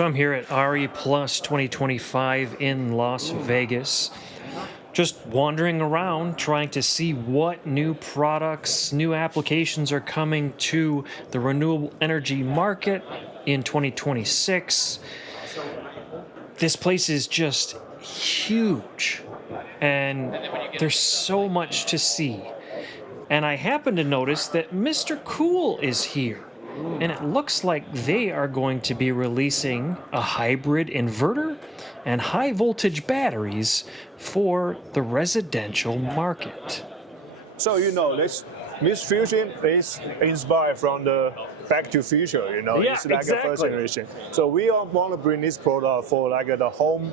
So I'm here at RE Plus 2025 in Las Vegas, just wandering around trying to see what new products, new applications are coming to the renewable energy market in 2026. This place is just huge and there's so much to see. And I happen to notice that MRCOOL is here. And it looks like they are going to be releasing a hybrid inverter and high voltage batteries for the residential market. So this MRFUSION is inspired from the Back to Future. Yeah, it's like a first generation. So we want to bring this product for like the home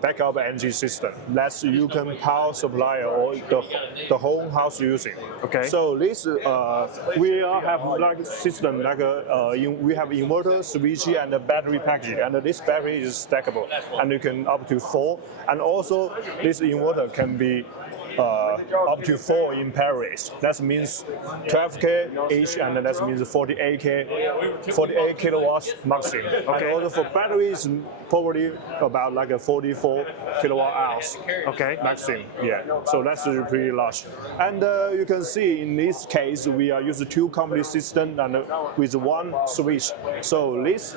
backup energy system that you can power supply or the whole house using. Okay. So this we have like system like we have inverter, switch, and a battery package, and this battery is stackable, and you can up to 4, and also this inverter can be up to 4 in pairs. That means 12K each, and that means 48 kilowatts maximum. Okay. And also for batteries, probably about like a 44 kilowatt hours. Okay. Maximum. Yeah. So that's pretty large. And you can see in this case we are using 2 complete systems and with 1 switch. So this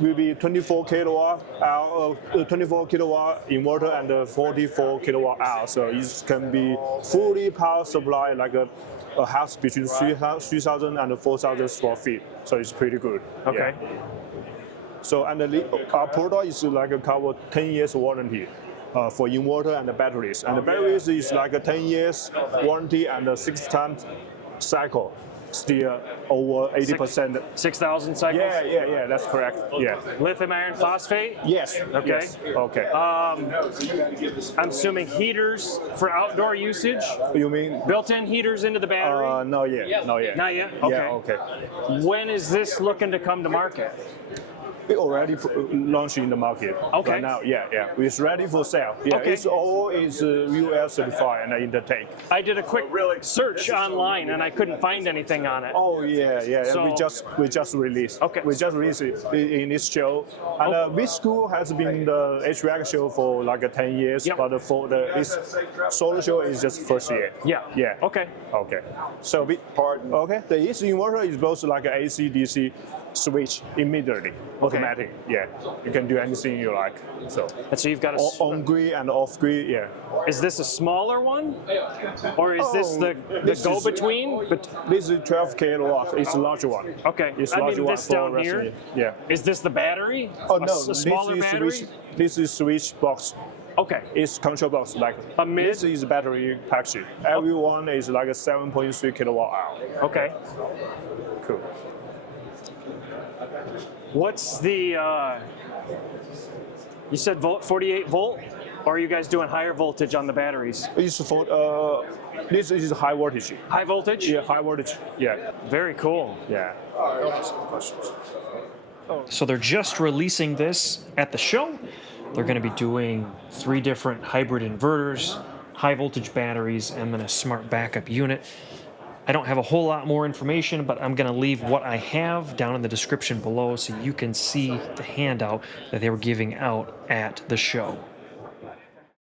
will be 24 kilowatt inverter and 44 kilowatt hours. So it can be fully power supply like a house between 3,000 and 4,000 square feet. So it's pretty good. Okay. Yeah. So and our product is like a cover 10 years warranty for inverter and the batteries. And the batteries is like a 10 years warranty and a 6 times cycle. Still over 80%. 6,000 cycles? Yeah, that's correct. Yeah. Lithium iron phosphate? Yes. Okay. Yes. Okay. I'm assuming heaters for outdoor usage? You mean? Built-in heaters into the battery? Not yet. Not yet? Okay. Yeah, okay. When is this looking to come to market? We already launched in the market. Okay. Right now, yeah. It's ready for sale. Yeah, Okay. It's all is UA certified and Intertek. I did a quick search online and I couldn't find anything on it. Oh yeah. So, we just released. Okay. We just released it in this show. And MRCOOL has been the HVAC show for like 10 years, Yep. but for this solar show is just first year. Yeah. Okay. So this inverter is both like an AC DC switch immediately, automatic. Yeah, you can do anything you like. So you've got on grid and off grid. Yeah. Is this a smaller one, or is this the go-between? But this is 12 kilowatts. It's a larger one. Okay. It's I larger mean one this for down resident. here. Yeah. Is this the battery? Oh no, a smaller this is battery. This is switch box. Okay. It's control box. Like A mid? This is battery package. Every one is like a 7.3 kilowatt hour. Okay. Cool. What's the? You said 48 volt, or are you guys doing higher voltage on the batteries? It's for this is high voltage. High voltage? Yeah, high voltage. Yeah. Very cool. Yeah. So they're just releasing this at the show. They're going to be doing 3 different hybrid inverters, high voltage batteries, and then a smart backup unit. I don't have a whole lot more information, but I'm going to leave what I have down in the description below so you can see the handout that they were giving out at the show.